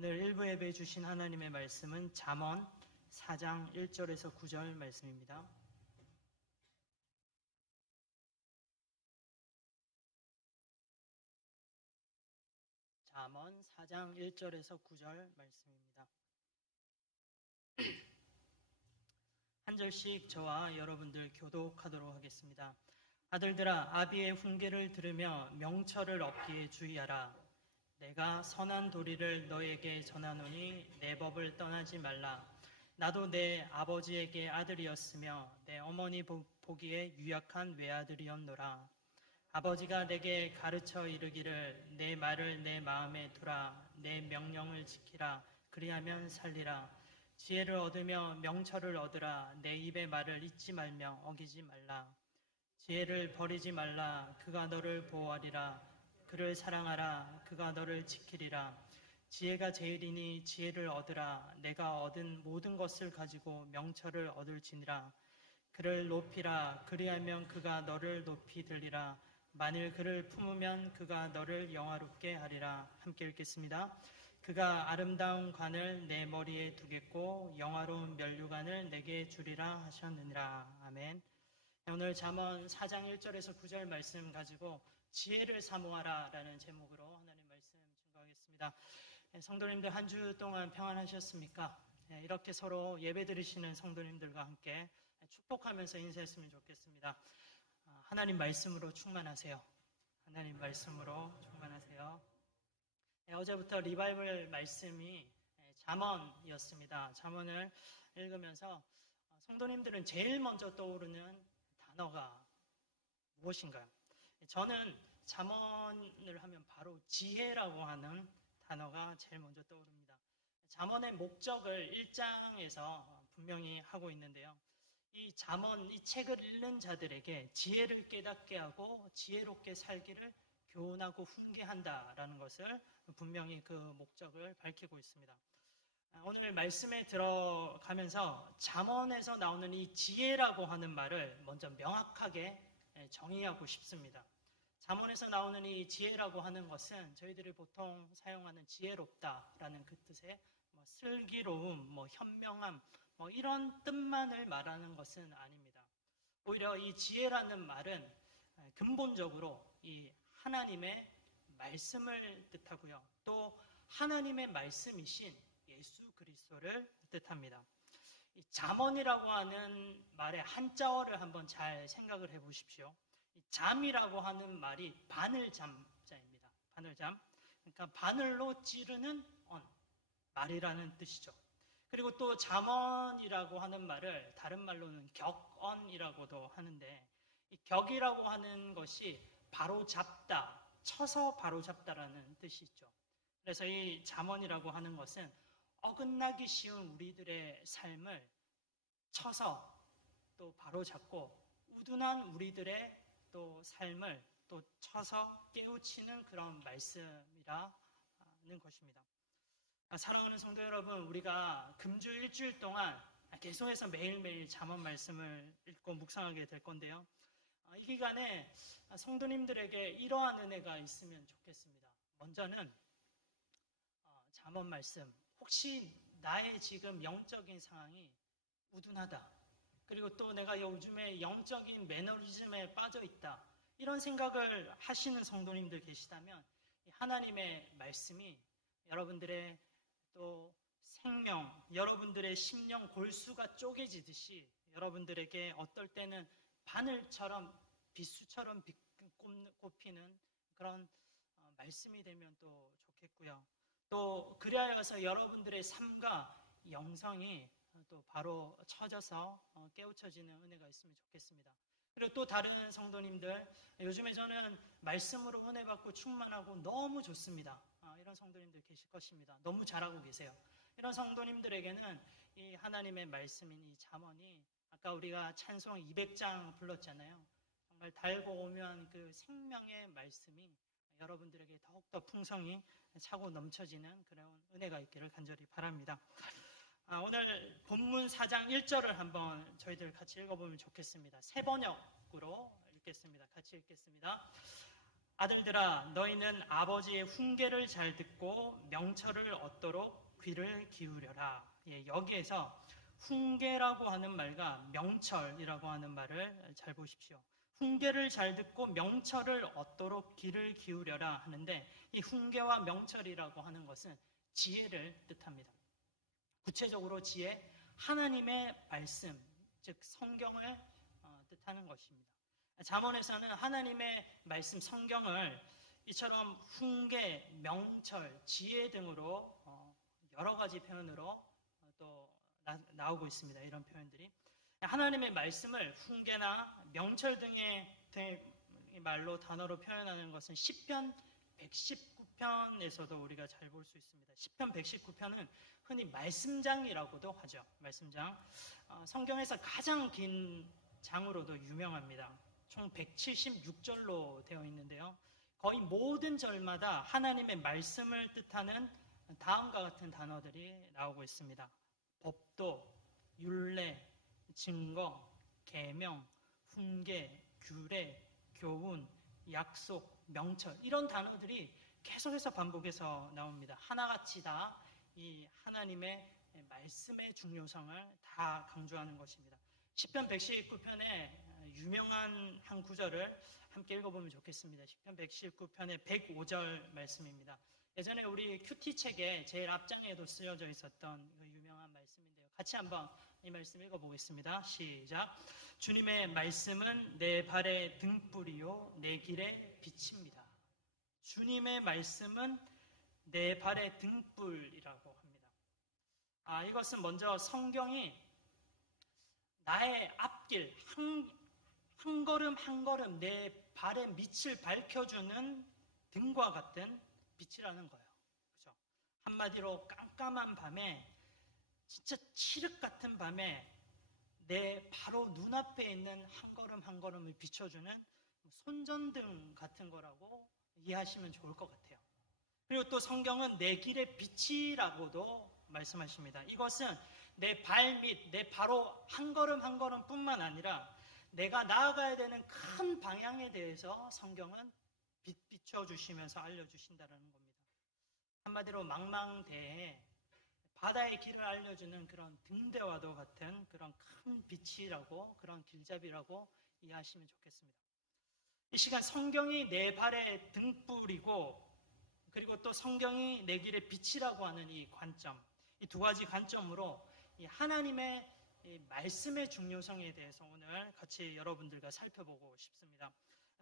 오늘 일부 예배 주신 하나님의 말씀은 잠언 4장 1절에서 9절 말씀입니다. 잠언 4장 1절에서 9절 말씀입니다. 한 절씩 저와 여러분들 교독하도록 하겠습니다. 아들들아, 아비의 훈계를 들으며 명철을 얻기에 주의하라. 내가 선한 도리를 너에게 전하노니 내 법을 떠나지 말라. 나도 내 아버지에게 아들이었으며 내 어머니 보기에 유약한 외아들이었노라. 아버지가 내게 가르쳐 이르기를 내 말을 내 마음에 두라. 내 명령을 지키라. 그리하면 살리라. 지혜를 얻으며 명철을 얻으라. 내 입의 말을 잊지 말며 어기지 말라. 지혜를 버리지 말라. 그가 너를 보호하리라. 그를 사랑하라. 그가 너를 지키리라. 지혜가 제일이니 지혜를 얻으라. 내가 얻은 모든 것을 가지고 명철을 얻을지니라. 그를 높이라. 그리하면 그가 너를 높이 들리라. 만일 그를 품으면 그가 너를 영화롭게 하리라. 함께 읽겠습니다. 그가 아름다운 관을 내 머리에 두겠고 영화로운 면류관을 내게 주리라 하셨느니라. 아멘. 오늘 잠언 4장 1절에서 9절 말씀 가지고 지혜를 사모하라 라는 제목으로 하나님 말씀 증거하겠습니다. 성도님들 한 주 동안 평안하셨습니까? 이렇게 서로 예배 드리시는 성도님들과 함께 축복하면서 인사했으면 좋겠습니다. 하나님 말씀으로 충만하세요. 하나님 말씀으로 충만하세요. 어제부터 리바이벌 말씀이 잠언이었습니다. 잠언을 읽으면서 성도님들은 제일 먼저 떠오르는 단어가 무엇인가요? 저는 잠언을 하면 바로 지혜라고 하는 단어가 제일 먼저 떠오릅니다. 잠언의 목적을 1장에서 분명히 하고 있는데요. 이 잠언, 이 책을 읽는 자들에게 지혜를 깨닫게 하고 지혜롭게 살기를 교훈하고 훈계한다라는 것을 분명히 그 목적을 밝히고 있습니다. 오늘 말씀에 들어가면서 잠언에서 나오는 이 지혜라고 하는 말을 먼저 명확하게 정의하고 싶습니다. 잠언에서 나오는 이 지혜라고 하는 것은 저희들이 보통 사용하는 지혜롭다라는 그 뜻의 슬기로움, 현명함, 이런 뜻만을 말하는 것은 아닙니다. 오히려 이 지혜라는 말은 근본적으로 이 하나님의 말씀을 뜻하고요. 또 하나님의 말씀이신 예수 그리스도를 뜻합니다. 이 잠언이라고 하는 말의 한자어를 한번 잘 생각을 해보십시오. 이 잠이라고 하는 말이 바늘잠자입니다. 바늘잠. 그러니까 바늘로 찌르는 말이라는 뜻이죠. 그리고 또 잠언이라고 하는 말을 다른 말로는 격언이라고도 하는데, 이 격이라고 하는 것이 바로잡다, 쳐서 바로잡다라는 뜻이 있죠. 그래서 이 잠언이라고 하는 것은 어긋나기 쉬운 우리들의 삶을 쳐서 또 바로잡고 우둔한 우리들의 또 삶을 또 쳐서 깨우치는 그런 말씀이라는 것입니다. 사랑하는 성도 여러분, 우리가 금주 일주일 동안 계속해서 매일매일 잠언 말씀을 읽고 묵상하게 될 건데요. 이 기간에 성도님들에게 이러한 은혜가 있으면 좋겠습니다. 먼저는 잠언 말씀, 혹시 나의 지금 영적인 상황이 우둔하다, 그리고 또 내가 요즘에 영적인 매너리즘에 빠져 있다, 이런 생각을 하시는 성도님들 계시다면 하나님의 말씀이 여러분들의 또 생명, 여러분들의 심령 골수가 쪼개지듯이 여러분들에게 어떨 때는 바늘처럼 비수처럼 꼽히는 그런 말씀이 되면 또 좋겠고요. 또 그리하여서 여러분들의 삶과 영성이 또 바로 쳐져서 깨우쳐지는 은혜가 있으면 좋겠습니다. 그리고 또 다른 성도님들, 요즘에 저는 말씀으로 은혜 받고 충만하고 너무 좋습니다. 이런 성도님들 계실 것입니다. 너무 잘하고 계세요. 이런 성도님들에게는 이 하나님의 말씀인 이 잠언이, 아까 우리가 찬송 200장 불렀잖아요. 정말 달고 오면 그 생명의 말씀이 여러분들에게 더욱더 풍성히 차고 넘쳐지는 그런 은혜가 있기를 간절히 바랍니다. 오늘 본문 4장 1절을 한번 저희들 같이 읽어보면 좋겠습니다. 새 번역으로 읽겠습니다. 같이 읽겠습니다. 아들들아, 너희는 아버지의 훈계를 잘 듣고 명철을 얻도록 귀를 기울여라. 예, 여기에서 훈계라고 하는 말과 명철이라고 하는 말을 잘 보십시오. 훈계를 잘 듣고 명철을 얻도록 귀를 기울여라 하는데, 이 훈계와 명철이라고 하는 것은 지혜를 뜻합니다. 구체적으로 지혜, 하나님의 말씀, 즉 성경을 뜻하는 것입니다. 잠언에서는 하나님의 말씀 성경을 이처럼 훈계, 명철, 지혜 등으로 여러 가지 표현으로 또 나오고 있습니다. 이런 표현들이 하나님의 말씀을 훈계나 명철 등의 말로 단어로 표현하는 것은 시편 119편에서도 우리가 잘 볼 수 있습니다. 시편 119편은 흔히 말씀장이라고도 하죠. 말씀장. 성경에서 가장 긴 장으로도 유명합니다. 총 176절로 되어 있는데요. 거의 모든 절마다 하나님의 말씀을 뜻하는 다음과 같은 단어들이 나오고 있습니다. 법도, 율례, 증거, 계명, 훈계, 규례, 교훈, 약속, 명철 이런 단어들이 계속해서 반복해서 나옵니다. 하나같이 다 이 하나님의 말씀의 중요성을 다 강조하는 것입니다. 시편 119편의 유명한 한 구절을 함께 읽어보면 좋겠습니다. 시편 119편의 105절 말씀입니다. 예전에 우리 큐티 책에 제일 앞장에도 쓰여져 있었던 그 유명한 말씀인데요. 같이 한번 이 말씀 읽어보겠습니다. 시작. 주님의 말씀은 내 발의 등불이요 내 길의 빛입니다. 주님의 말씀은 내 발의 등불이라고 합니다. 이것은 먼저 성경이 나의 앞길 한 걸음 한 걸음 내 발의 밑을 밝혀주는 등과 같은 빛이라는 거예요. 그렇죠? 한마디로 깜깜한 밤에 진짜 칠흑 같은 밤에 내 바로 눈앞에 있는 한 걸음 한 걸음을 비춰주는 손전등 같은 거라고 이해하시면 좋을 것 같아요. 그리고 또 성경은 내 길의 빛이라고도 말씀하십니다. 이것은 내 발밑, 내 바로 한 걸음 한 걸음뿐만 아니라 내가 나아가야 되는 큰 방향에 대해서 성경은 비춰주시면서 알려주신다는 겁니다. 한마디로 망망대해 바다의 길을 알려주는 그런 등대와도 같은 그런 큰 빛이라고, 그런 길잡이라고 이해하시면 좋겠습니다. 이 시간 성경이 내 발의 등불이고, 그리고 또 성경이 내 길의 빛이라고 하는 이 관점, 이 두 가지 관점으로 이 하나님의 이 말씀의 중요성에 대해서 오늘 같이 여러분들과 살펴보고 싶습니다.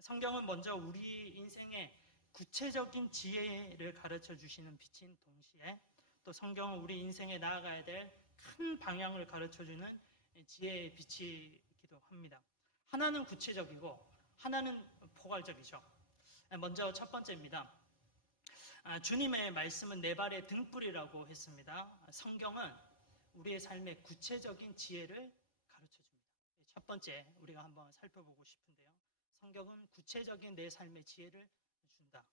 성경은 먼저 우리 인생의 구체적인 지혜를 가르쳐 주시는 빛인 동시에 또 성경은 우리 인생에 나아가야 될 큰 방향을 가르쳐주는 지혜의 빛이기도 합니다. 하나는 구체적이고 하나는 포괄적이죠. 먼저 첫 번째입니다. 주님의 말씀은 내 발의 등불이라고 했습니다. 성경은 우리의 삶의 구체적인 지혜를 가르쳐줍니다. 첫 번째 우리가 한번 살펴보고 싶은데요. 성경은 구체적인 내 삶의 지혜를 준다.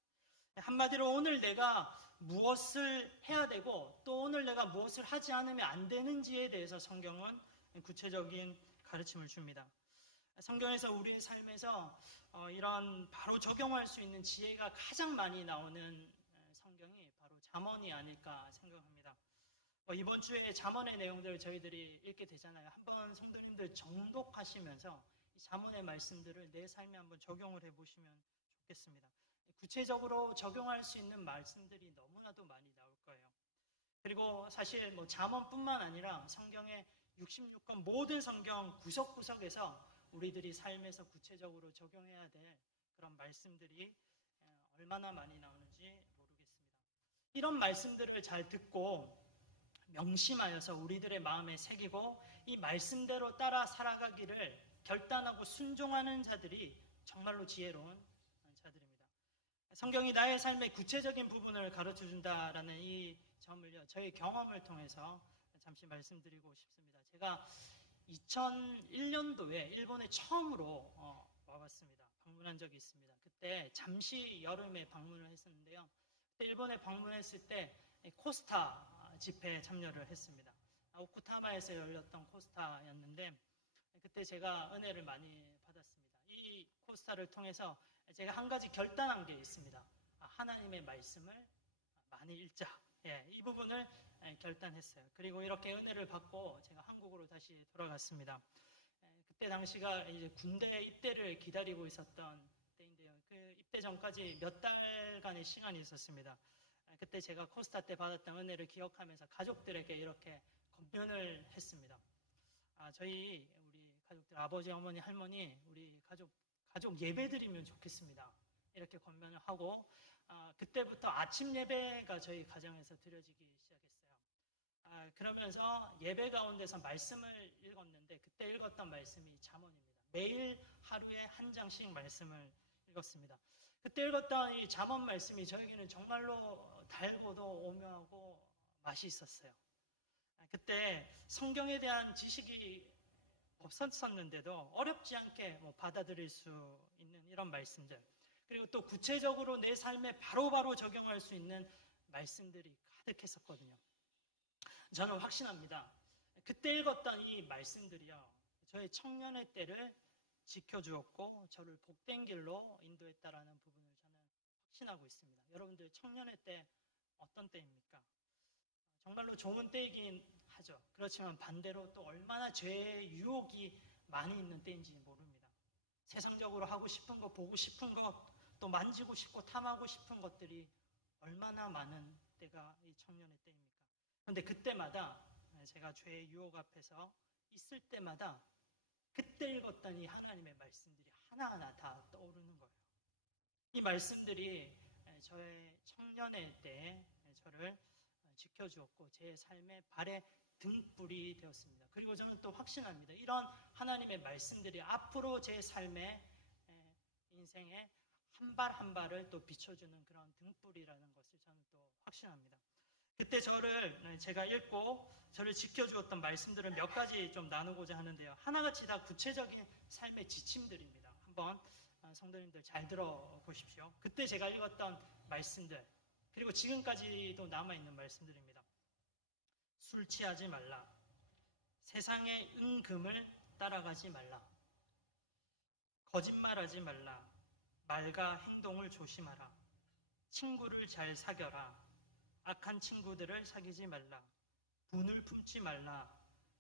한마디로 오늘 내가 무엇을 해야 되고 또 오늘 내가 무엇을 하지 않으면 안 되는지에 대해서 성경은 구체적인 가르침을 줍니다. 성경에서 우리의 삶에서 이런 바로 적용할 수 있는 지혜가 가장 많이 나오는 성경이 바로 잠언이 아닐까 생각합니다. 이번 주에 잠언의 내용들을 저희들이 읽게 되잖아요. 한번 성도님들 정독하시면서 이 잠언의 말씀들을 내 삶에 한번 적용을 해보시면 좋겠습니다. 구체적으로 적용할 수 있는 말씀들이 너무나도 많이 나올 거예요. 그리고 사실 잠언뿐만 아니라 성경의 66권 모든 성경 구석구석에서 우리들이 삶에서 구체적으로 적용해야 될 그런 말씀들이 얼마나 많이 나오는지 모르겠습니다. 이런 말씀들을 잘 듣고 명심하여서 우리들의 마음에 새기고 이 말씀대로 따라 살아가기를 결단하고 순종하는 자들이 정말로 지혜로운 자들입니다. 성경이 나의 삶의 구체적인 부분을 가르쳐준다라는 이 점을요, 저의 경험을 통해서 잠시 말씀드리고 싶습니다. 제가 2001년도에 일본에 처음으로 와봤습니다. 방문한 적이 있습니다. 그때 잠시 여름에 방문을 했었는데요. 그때 일본에 방문했을 때 코스타 집회에 참여를 했습니다. 오쿠타마에서 열렸던 코스타였는데 그때 제가 은혜를 많이 받았습니다. 이 코스타를 통해서 제가 한 가지 결단한 게 있습니다. 하나님의 말씀을 많이 읽자. 이 부분을 결단했어요. 그리고 이렇게 은혜를 받고 제가 한국으로 다시 돌아갔습니다. 그때 당시가 이제 군대 입대를 기다리고 있었던 때인데요. 그 입대 전까지 몇 달간의 시간이 있었습니다. 그때 제가 코스타 때 받았던 은혜를 기억하면서 가족들에게 이렇게 권면을 했습니다. 저희 우리 가족들 아버지, 어머니, 할머니 우리 가족 예배 드리면 좋겠습니다. 이렇게 권면을 하고 그때부터 아침 예배가 저희 가정에서 드려지기 시작했어요. 그러면서 예배 가운데서 말씀을 읽었는데 그때 읽었던 말씀이 잠언입니다. 매일 하루에 한 장씩 말씀을 읽었습니다. 그때 읽었던 이 잠언 말씀이 저에게는 정말로 달고도 오묘하고 맛이 있었어요. 그때 성경에 대한 지식이 없었었는데도 어렵지 않게 받아들일 수 있는 이런 말씀들, 그리고 또 구체적으로 내 삶에 바로바로 적용할 수 있는 말씀들이 가득했었거든요. 저는 확신합니다. 그때 읽었던 이 말씀들이요, 저의 청년의 때를 지켜주었고 저를 복된 길로 인도했다라는 부분을 저는 확신하고 있습니다. 여러분들 청년의 때 어떤 때입니까? 정말로 좋은 때이긴 하죠. 그렇지만 반대로 또 얼마나 죄의 유혹이 많이 있는 때인지 모릅니다. 세상적으로 하고 싶은 것, 보고 싶은 것, 또 만지고 싶고 탐하고 싶은 것들이 얼마나 많은 때가 이 청년의 때입니까? 그런데 그때마다 제가 죄의 유혹 앞에서 있을 때마다 그때 읽었던 이 하나님의 말씀들이 하나하나 다 떠오르는 거예요. 이 말씀들이 저의 청년의 때에 저를 지켜주었고 제 삶의 발의 등불이 되었습니다. 그리고 저는 또 확신합니다. 이런 하나님의 말씀들이 앞으로 제 삶의 인생의 한 발 한 발을 또 비춰주는 그런 등불이라는 것을 저는 또 확신합니다. 그때 제가 읽고 저를 지켜주었던 말씀들을 몇 가지 좀 나누고자 하는데요. 하나같이 다 구체적인 삶의 지침들입니다. 한번 성도님들 잘 들어보십시오. 그때 제가 읽었던 말씀들, 그리고 지금까지도 남아있는 말씀들입니다. 술 취하지 말라. 세상의 은금을 따라가지 말라. 거짓말하지 말라. 말과 행동을 조심하라. 친구를 잘 사겨라. 악한 친구들을 사귀지 말라. 분을 품지 말라.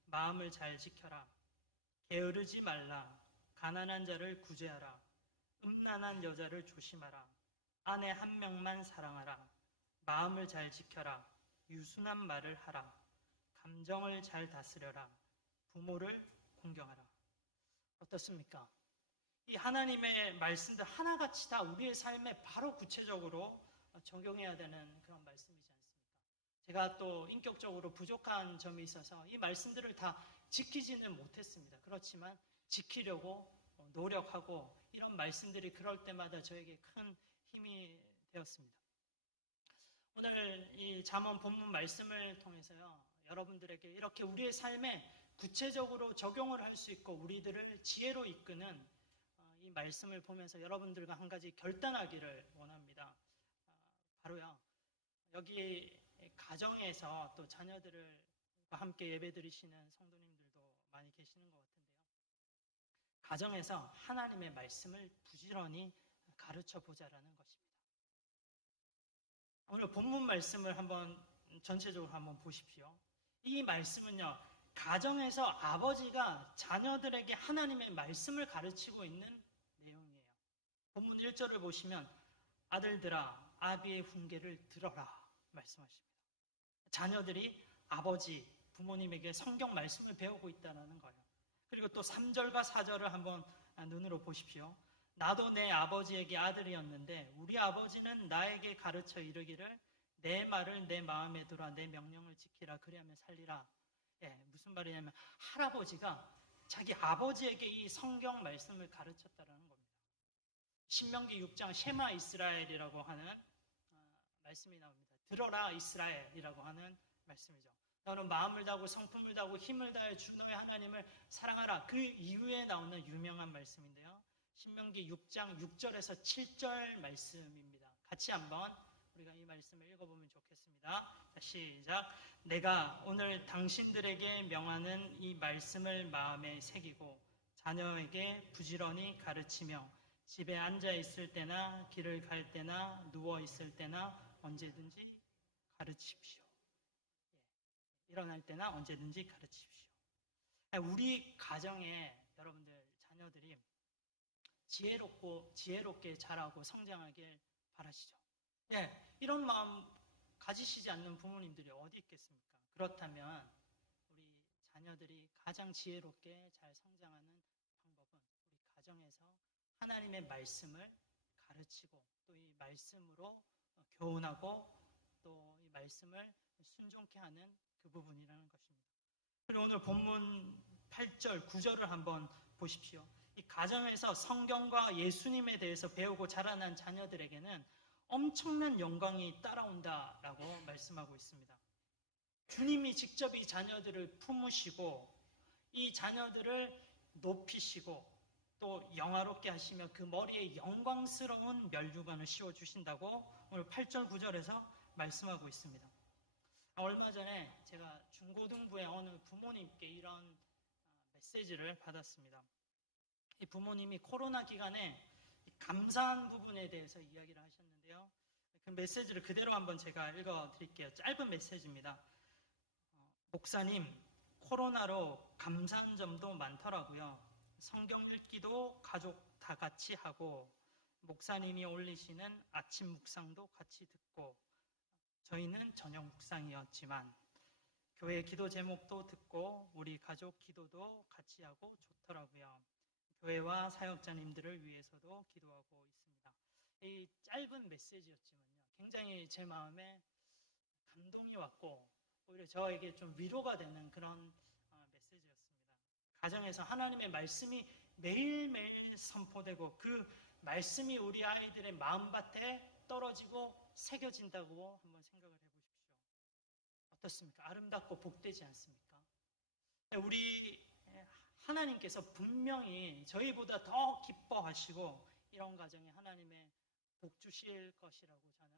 마음을 잘 지켜라. 게으르지 말라. 가난한 자를 구제하라. 음란한 여자를 조심하라. 아내 한 명만 사랑하라. 마음을 잘 지켜라. 유순한 말을 하라. 감정을 잘 다스려라. 부모를 공경하라. 어떻습니까? 이 하나님의 말씀들 하나같이 다 우리의 삶에 바로 구체적으로 적용해야 되는 그런 말씀이지 않습니까? 제가 또 인격적으로 부족한 점이 있어서 이 말씀들을 다 지키지는 못했습니다. 그렇지만 지키려고 노력하고 이런 말씀들이 그럴 때마다 저에게 큰 힘이 되었습니다. 오늘 이 잠언 본문 말씀을 통해서요, 여러분들에게 이렇게 우리의 삶에 구체적으로 적용을 할 수 있고 우리들을 지혜로 이끄는 이 말씀을 보면서 여러분들과 한 가지 결단하기를 원합니다. 바로요, 여기 가정에서 또 자녀들과 함께 예배드리시는 성도님들도 많이 계시는 것 같은데요. 가정에서 하나님의 말씀을 부지런히 가르쳐 보자라는 것입니다. 오늘 본문 말씀을 전체적으로 한번 보십시오. 이 말씀은요, 가정에서 아버지가 자녀들에게 하나님의 말씀을 가르치고 있는 내용이에요. 본문 1절을 보시면 아들들아 아비의 훈계를 들어라 말씀하십니다. 자녀들이 아버지, 부모님에게 성경 말씀을 배우고 있다는 거예요. 그리고 또 3절과 4절을 한번 눈으로 보십시오. 나도 내 아버지에게 아들이었는데 우리 아버지는 나에게 가르쳐 이르기를 내 말을 내 마음에 두라 내 명령을 지키라 그리하면 살리라. 무슨 말이냐면 할아버지가 자기 아버지에게 이 성경 말씀을 가르쳤다는 겁니다. 신명기 6장 셰마 이스라엘이라고 하는 말씀이 나옵니다. 들어라 이스라엘이라고 하는 말씀이죠. 너는 마음을 다하고 성품을 다하고 힘을 다해 주 너의 하나님을 사랑하라. 그 이후에 나오는 유명한 말씀인데요. 신명기 6장 6절에서 7절 말씀입니다. 같이 한번 우리가 이 말씀을 읽어보면 좋겠습니다. 자, 시작. 내가 오늘 당신들에게 명하는 이 말씀을 마음에 새기고 자녀에게 부지런히 가르치며 집에 앉아 있을 때나 길을 갈 때나 누워 있을 때나 언제든지 가르치십시오. 일어날 때나 언제든지 가르치십시오. 우리 가정에 여러분들 자녀들이 지혜롭게 자라고 성장하길 바라시죠. 이런 마음 가지시지 않는 부모님들이 어디 있겠습니까? 그렇다면 우리 자녀들이 가장 지혜롭게 잘 성장하는 방법은 우리 가정에서 하나님의 말씀을 가르치고 또 이 말씀으로 교훈하고 또 이 말씀을 순종케 하는 그 부분이라는 것입니다. 그리고 오늘 본문 8절, 9절을 한번 보십시오. 이 가정에서 성경과 예수님에 대해서 배우고 자라난 자녀들에게는 엄청난 영광이 따라온다라고 말씀하고 있습니다. 주님이 직접 이 자녀들을 품으시고 이 자녀들을 높이시고 또 영화롭게 하시며 그 머리에 영광스러운 멸류관을 씌워주신다고 오늘 8절 9절에서 말씀하고 있습니다. 얼마 전에 제가 중고등부의 어느 부모님께 이런 메시지를 받았습니다. 이 부모님이 코로나 기간에 감사한 부분에 대해서 이야기를 하셨는데요. 그 메시지를 그대로 한번 제가 읽어드릴게요. 짧은 메시지입니다. 목사님, 코로나로 감사한 점도 많더라고요. 성경 읽기도 가족 다 같이 하고 목사님이 올리시는 아침 묵상도 같이 듣고 저희는 저녁 묵상이었지만 교회 기도 제목도 듣고 우리 가족 기도도 같이 하고 좋더라고요. 교회와 사역자님들을 위해서도 기도하고 있습니다. 이 짧은 메시지였지만요. 굉장히 제 마음에 감동이 왔고 오히려 저에게 좀 위로가 되는 그런 메시지였습니다. 가정에서 하나님의 말씀이 매일매일 선포되고 그 말씀이 우리 아이들의 마음밭에 떨어지고 새겨진다고 한번 생각을 해보십시오. 어떻습니까? 아름답고 복되지 않습니까? 우리 하나님께서 분명히 저희보다 더 기뻐하시고 이런 가정에 하나님의 복 주실 것이라고 저는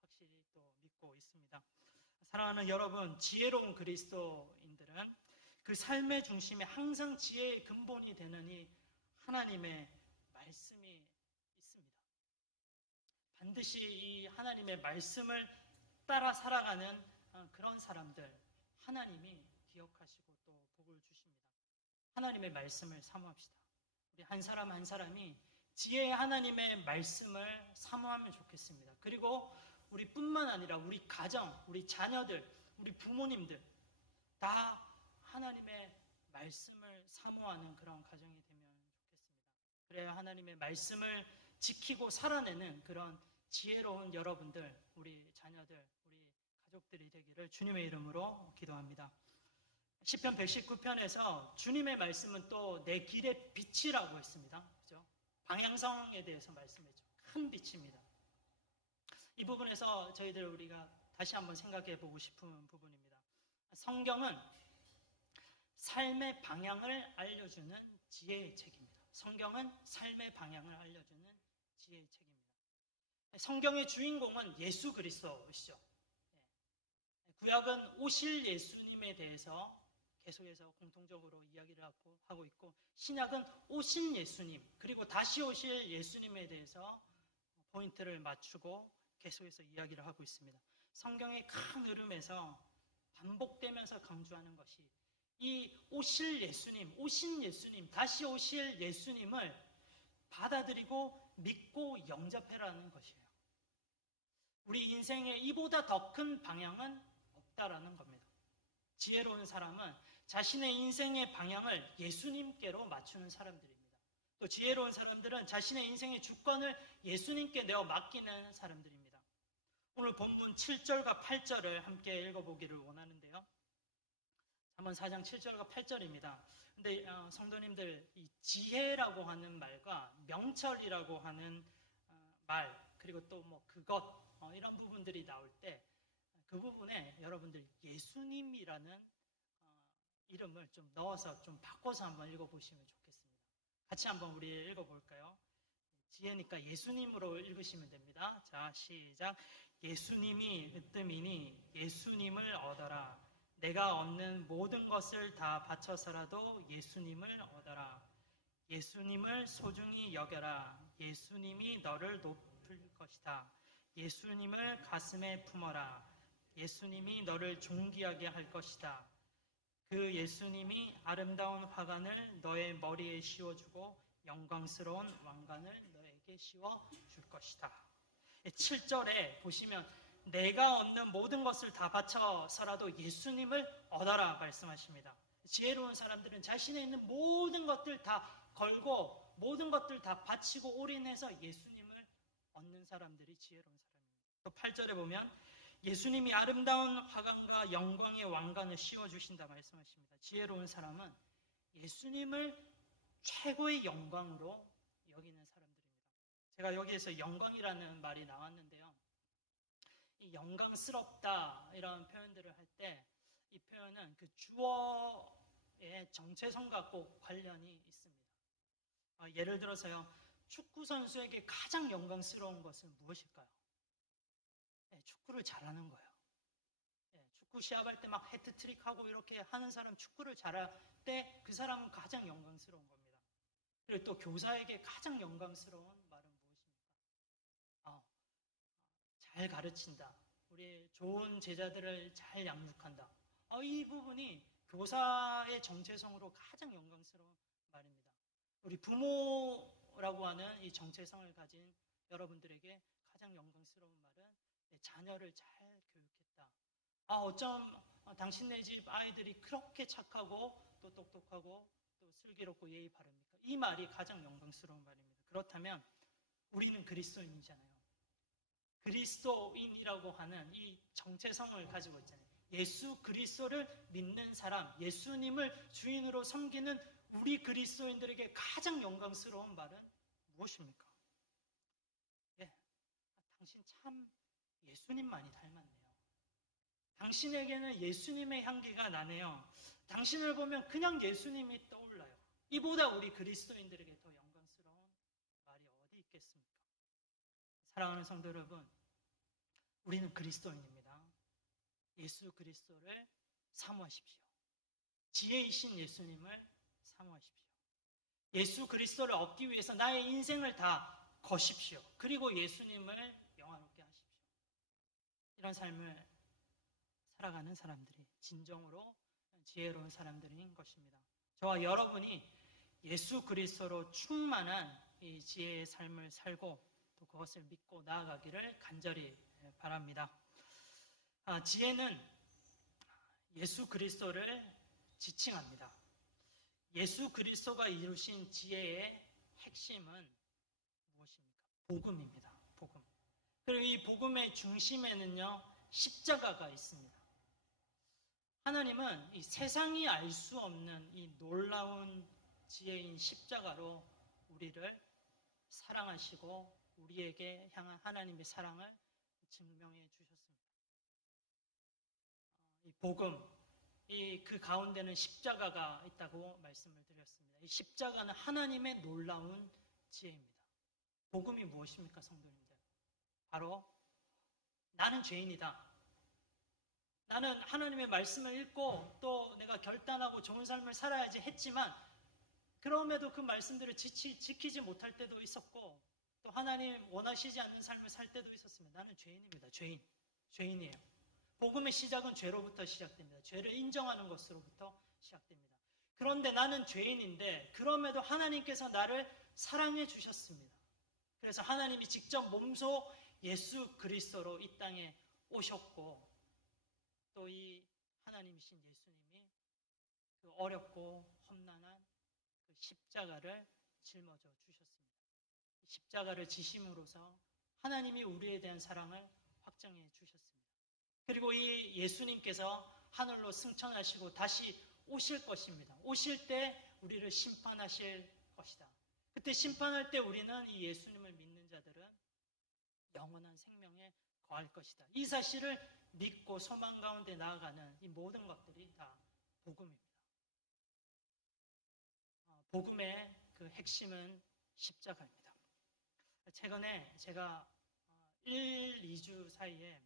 확실히 또 믿고 있습니다. 사랑하는 여러분, 지혜로운 그리스도인들은 그 삶의 중심에 항상 지혜의 근본이 되는 이 하나님의 말씀이 있습니다. 반드시 이 하나님의 말씀을 따라 살아가는 그런 사람들 하나님이 기억하시고 또 복을 주십니다. 하나님의 말씀을 사모합시다. 우리 한 사람 한 사람이 지혜의 하나님의 말씀을 사모하면 좋겠습니다. 그리고 우리뿐만 아니라 우리 가정, 우리 자녀들, 우리 부모님들 다 하나님의 말씀을 사모하는 그런 가정이 되면 좋겠습니다. 그래야 하나님의 말씀을 지키고 살아내는 그런 지혜로운 여러분들, 우리 자녀들, 우리 가족들이 되기를 주님의 이름으로 기도합니다. 시편 119편에서 주님의 말씀은 또 내 길의 빛이라고 했습니다. 그죠? 방향성에 대해서 말씀했죠. 큰 빛입니다. 이 부분에서 저희들 우리가 다시 한번 생각해 보고 싶은 부분입니다. 성경은 삶의 방향을 알려주는 지혜의 책입니다. 성경은 삶의 방향을 알려주는 지혜의 책입니다. 성경의 주인공은 예수 그리스도시죠. 구약은 오실 예수님에 대해서 계속해서 공통적으로 이야기를 하고 있고 신약은 오신 예수님 그리고 다시 오실 예수님에 대해서 포인트를 맞추고 계속해서 이야기를 하고 있습니다. 성경의 큰 흐름에서 반복되면서 강조하는 것이 이 오실 예수님, 오신 예수님, 다시 오실 예수님을 받아들이고 믿고 영접해라는 것이에요. 우리 인생에 이보다 더 큰 방향은 없다라는 겁니다. 지혜로운 사람은 자신의 인생의 방향을 예수님께로 맞추는 사람들입니다. 또 지혜로운 사람들은 자신의 인생의 주권을 예수님께 내어 맡기는 사람들입니다. 오늘 본문 7절과 8절을 함께 읽어보기를 원하는데요. 잠언 4장 7절과 8절입니다. 근데 성도님들 이 지혜라고 하는 말과 명철이라고 하는 말 그리고 또 뭐 그것 이런 부분들이 나올 때 그 부분에 여러분들 예수님이라는 이름을 좀 넣어서 좀 바꿔서 한번 읽어보시면 좋겠습니다. 같이 한번 우리 읽어볼까요? 지혜니까 예수님으로 읽으시면 됩니다. 자, 시작. 예수님이 으뜸이니 예수님을 얻어라. 내가 얻는 모든 것을 다 바쳐서라도 예수님을 얻어라. 예수님을 소중히 여겨라. 예수님이 너를 높일 것이다. 예수님을 가슴에 품어라. 예수님이 너를 존귀하게 할 것이다. 그 예수님이 아름다운 화관을 너의 머리에 씌워주고 영광스러운 왕관을 너에게 씌워줄 것이다. 7절에 보시면 내가 얻는 모든 것을 다 바쳐서라도 예수님을 얻어라 말씀하십니다. 지혜로운 사람들은 자신에 있는 모든 것들 다 걸고 모든 것들 다 바치고 올인해서 예수님을 얻는 사람들이 지혜로운 사람입니다. 또 8절에 보면 예수님이 아름다운 화관과 영광의 왕관을 씌워주신다 말씀하십니다. 지혜로운 사람은 예수님을 최고의 영광으로 여기는 사람들입니다. 제가 여기에서 영광이라는 말이 나왔는데요. 이 영광스럽다 이런 표현들을 할 때 이 표현은 그 주어의 정체성과 꼭 관련이 있습니다. 예를 들어서요. 축구 선수에게 가장 영광스러운 것은 무엇일까요? 축구를 잘하는 거예요. 축구 시합할 때 막 해트트릭하고 이렇게 하는 사람, 축구를 잘할 때 그 사람은 가장 영광스러운 겁니다. 그리고 또 교사에게 가장 영광스러운 말은 무엇입니까? 잘 가르친다. 우리 좋은 제자들을 잘 양육한다. 이 부분이 교사의 정체성으로 가장 영광스러운 말입니다. 우리 부모라고 하는 이 정체성을 가진 여러분들에게 가장 영광스러운 말은 자녀를 잘 교육했다. 어쩜 당신네 집 아이들이 그렇게 착하고 또 똑똑하고 또 슬기롭고 예의 바릅니까? 이 말이 가장 영광스러운 말입니다. 그렇다면 우리는 그리스도인이잖아요. 그리스도인이라고 하는 이 정체성을 가지고 있잖아요. 예수 그리스도를 믿는 사람, 예수님을 주인으로 섬기는 우리 그리스도인들에게 가장 영광스러운 말은 무엇입니까? 당신 참 예수님만이 닮았네요. 당신에게는 예수님의 향기가 나네요. 당신을 보면 그냥 예수님이 떠올라요. 이보다 우리 그리스도인들에게 더 영광스러운 말이 어디 있겠습니까? 사랑하는 성도 여러분, 우리는 그리스도인입니다. 예수 그리스도를 사모하십시오. 지혜이신 예수님을 사모하십시오. 예수 그리스도를 얻기 위해서 나의 인생을 다 거십시오. 그리고 예수님을 영화롭게 하십시오. 이런 삶을 살아가는 사람들이 진정으로 지혜로운 사람들인 것입니다. 저와 여러분이 예수 그리스도로 충만한 이 지혜의 삶을 살고 또 그것을 믿고 나아가기를 간절히 바랍니다. 지혜는 예수 그리스도를 지칭합니다. 예수 그리스도가 이루신 지혜의 핵심은 무엇입니까? 복음입니다. 복음. 그리고 이 복음의 중심에는요, 십자가가 있습니다. 하나님은 이 세상이 알 수 없는 이 놀라운 지혜인 십자가로 우리를 사랑하시고 우리에게 향한 하나님의 사랑을 증명해 주셨습니다. 이 복음, 그 가운데는 십자가가 있다고 말씀을 드렸습니다. 이 십자가는 하나님의 놀라운 지혜입니다. 복음이 무엇입니까, 성도님들? 바로 나는 죄인이다. 나는 하나님의 말씀을 읽고 또 내가 결단하고 좋은 삶을 살아야지 했지만 그럼에도 그 말씀들을 지키지 못할 때도 있었고 또 하나님 원하시지 않는 삶을 살 때도 있었습니다. 나는 죄인입니다. 죄인이에요. 복음의 시작은 죄로부터 시작됩니다. 죄를 인정하는 것으로부터 시작됩니다. 그런데 나는 죄인인데 그럼에도 하나님께서 나를 사랑해 주셨습니다. 그래서 하나님이 직접 몸소 예수 그리스도로 이 땅에 오셨고 또 이 하나님이신 예수님이 그 어렵고 험난한 그 십자가를 짊어져 주셨습니다. 십자가를 지심으로써 하나님이 우리에 대한 사랑을 확정해 주셨습니다. 그리고 이 예수님께서 하늘로 승천하시고 다시 오실 것입니다. 오실 때 우리를 심판하실 것이다. 그때 심판할 때 우리는 이 예수님을 믿는 자들은 영원한 생명에 거할 것이다. 이 사실을 믿고 소망 가운데 나아가는 이 모든 것들이 다 복음입니다. 복음의 그 핵심은 십자가입니다. 최근에 제가 1, 2주 사이에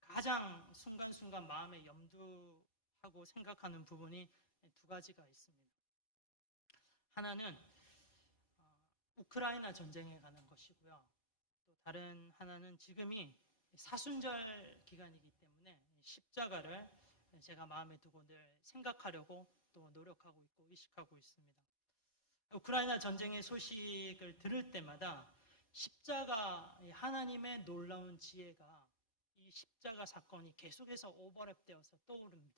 가장 순간순간 마음에 염두하고 생각하는 부분이 두 가지가 있습니다. 하나는 우크라이나 전쟁에 관한 것이고요. 또 다른 하나는 지금이 사순절 기간이기 때문에 십자가를 제가 마음에 두고 늘 생각하려고 또 노력하고 있고 의식하고 있습니다. 우크라이나 전쟁의 소식을 들을 때마다 십자가, 하나님의 놀라운 지혜가 이 십자가 사건이 계속해서 오버랩되어서 떠오릅니다.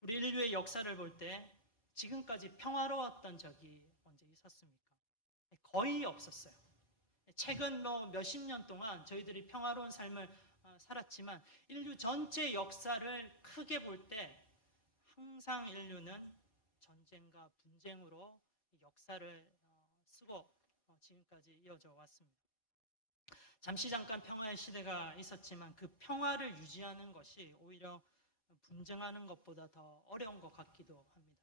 우리 인류의 역사를 볼 때 지금까지 평화로웠던 적이 언제 있었습니까? 거의 없었어요. 최근 몇십 년 동안 저희들이 평화로운 삶을 살았지만 인류 전체 역사를 크게 볼 때 항상 인류는 전쟁과 분쟁으로 역사를 쓰고 지금까지 이어져 왔습니다. 잠시 잠깐 평화의 시대가 있었지만 그 평화를 유지하는 것이 오히려 분쟁하는 것보다 더 어려운 것 같기도 합니다.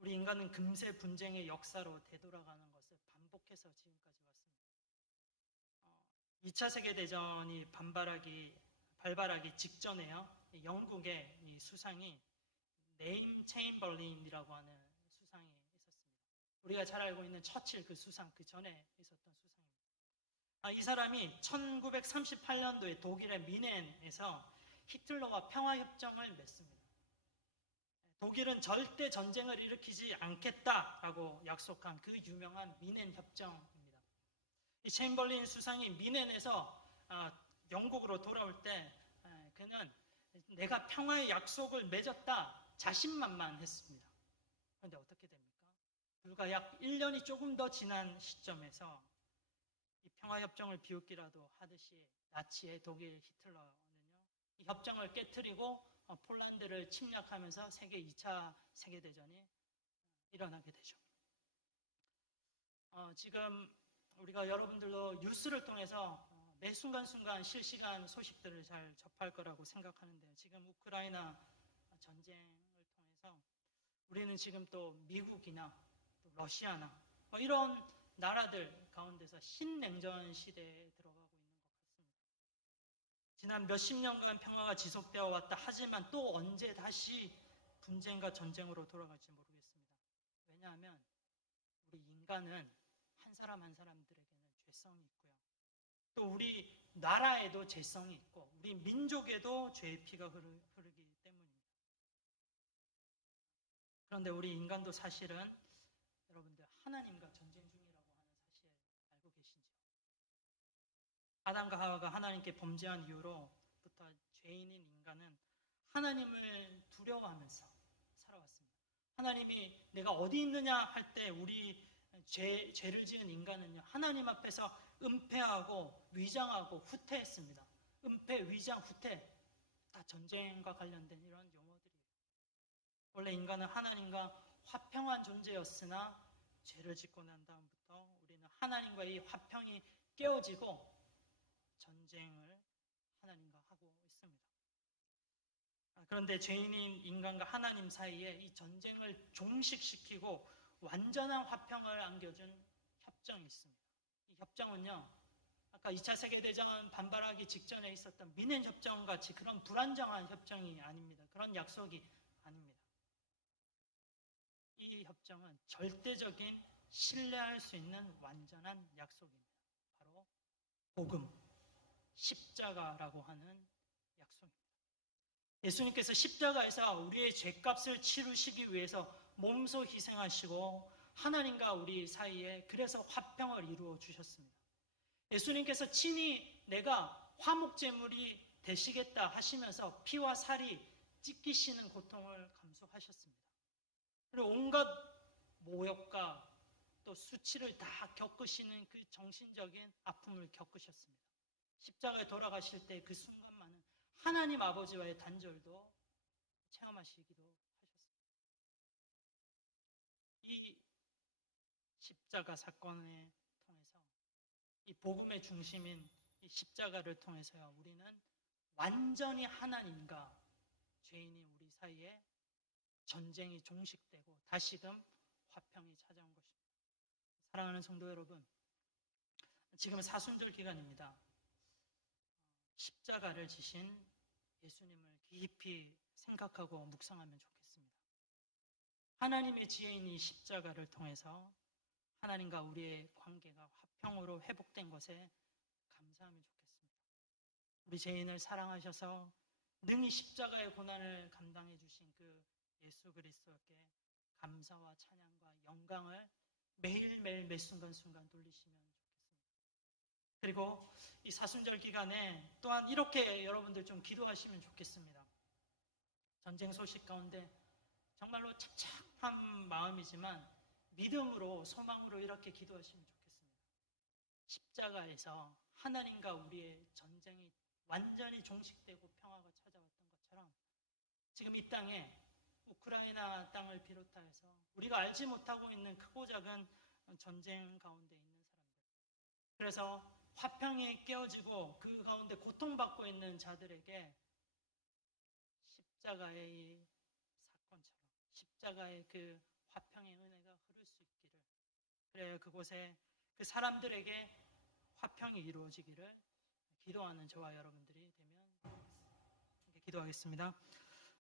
우리 인간은 금세 분쟁의 역사로 되돌아가는 것을 반복해서 지금까지 왔습니다. 2차 세계대전이 발발하기 직전에요. 영국의 이 수상이 네임 체인벌린이라고 하는 수상이 있었습니다. 우리가 잘 알고 있는 처칠 그 수상, 그 전에 있었던 수상입니다. 이 사람이 1938년도에 독일의 미넨에서 히틀러와 평화협정을 맺습니다. 독일은 절대 전쟁을 일으키지 않겠다라고 약속한 그 유명한 미넨 협정입니다. 이 체인벌린 수상이 미넨에서 영국으로 돌아올 때 그는 내가 평화의 약속을 맺었다 자신만만했습니다. 그런데 어떻게 됩니까? 불과 약 1년이 조금 더 지난 시점에서 이 평화협정을 비웃기라도 하듯이 나치의 독일 히틀러는요, 이 협정을 깨트리고 폴란드를 침략하면서 세계 2차 세계대전이 일어나게 되죠. 지금 우리가 여러분들도 뉴스를 통해서 매 순간순간 실시간 소식들을 잘 접할 거라고 생각하는데 지금 우크라이나 전쟁을 통해서 우리는 지금 또 미국이나 또 러시아나 이런 나라들 가운데서 신냉전 시대에 들어가고 있는 것 같습니다. 지난 몇십 년간 평화가 지속되어 왔다 하지만 또 언제 다시 분쟁과 전쟁으로 돌아갈지 모르겠습니다. 왜냐하면 우리 인간은 한 사람 한 사람들에게는 죄성이 있고요. 또 우리 나라에도 죄성이 있고 우리 민족에도 죄의 피가 흐르기 때문입니다. 그런데 우리 인간도 사실은 여러분들 하나님과 전쟁 중이라고 하는 사실 알고 계신지요? 아담과 하와가 하나님께 범죄한 이후로부터 죄인인 인간은 하나님을 두려워하면서 살아왔습니다. 하나님이 내가 어디 있느냐 할 때 우리 죄를 지은 인간은요, 하나님 앞에서 은폐하고 위장하고 후퇴했습니다. 은폐, 위장, 후퇴 다 전쟁과 관련된 이런 용어들이에요. 원래 인간은 하나님과 화평한 존재였으나 죄를 짓고 난 다음부터 우리는 하나님과 이 화평이 깨어지고 전쟁을 하나님과 하고 있습니다. 그런데 죄인인 인간과 하나님 사이에 이 전쟁을 종식시키고 완전한 화평을 안겨준 협정이 있습니다. 이 협정은요, 아까 2차 세계대전 반발하기 직전에 있었던 미넨 협정 같이 그런 불안정한 협정이 아닙니다. 그런 약속이 아닙니다. 이 협정은 절대적인 신뢰할 수 있는 완전한 약속입니다. 바로 복음, 십자가라고 하는 약속입니다. 예수님께서 십자가에서 우리의 죄값을 치르시기 위해서 몸소 희생하시고 하나님과 우리 사이에 그래서 화평을 이루어 주셨습니다. 예수님께서 친히 내가 화목제물이 되시겠다 하시면서 피와 살이 찢기시는 고통을 감수하셨습니다. 그리고 온갖 모욕과 또 수치를 다 겪으시는 그 정신적인 아픔을 겪으셨습니다. 십자가에 돌아가실 때 그 순간만은 하나님 아버지와의 단절도 체험하시기도 하셨습니다. 이 십자가 사건을 통해서 이 복음의 중심인 이 십자가를 통해서요, 우리는 완전히 하나님과 죄인이 우리 사이에 전쟁이 종식되고 다시금 화평이 찾아온 것입니다. 사랑하는 성도 여러분, 지금은 사순절 기간입니다. 십자가를 지신 예수님을 깊이 생각하고 묵상하면 좋겠습니다. 하나님의 지혜인 이 십자가를 통해서 하나님과 우리의 관계가 화평으로 회복된 것에 감사하면 좋겠습니다. 우리 죄인을 사랑하셔서 능히 십자가의 고난을 감당해 주신 그 예수 그리스도께 감사와 찬양과 영광을 매일매일 매 순간순간 돌리시면 좋겠습니다. 그리고 이 사순절 기간에 또한 이렇게 여러분들 좀 기도하시면 좋겠습니다. 전쟁 소식 가운데 정말로 착잡한 마음이지만 믿음으로 소망으로 이렇게 기도하시면 좋겠습니다. 십자가에서 하나님과 우리의 전쟁이 완전히 종식되고 평화가 찾아왔던 것처럼 지금 이 땅에 우크라이나 땅을 비롯하여서 우리가 알지 못하고 있는 크고 작은 전쟁 가운데 있는 사람들, 그래서 화평이 깨어지고 그 가운데 고통받고 있는 자들에게 십자가의 사건처럼 십자가의 그 화평의 은혜가 흐를 수 있기를, 그래야 그곳에 그 사람들에게 화평이 이루어지기를 기도하는 저와 여러분들이 되면 기도하겠습니다.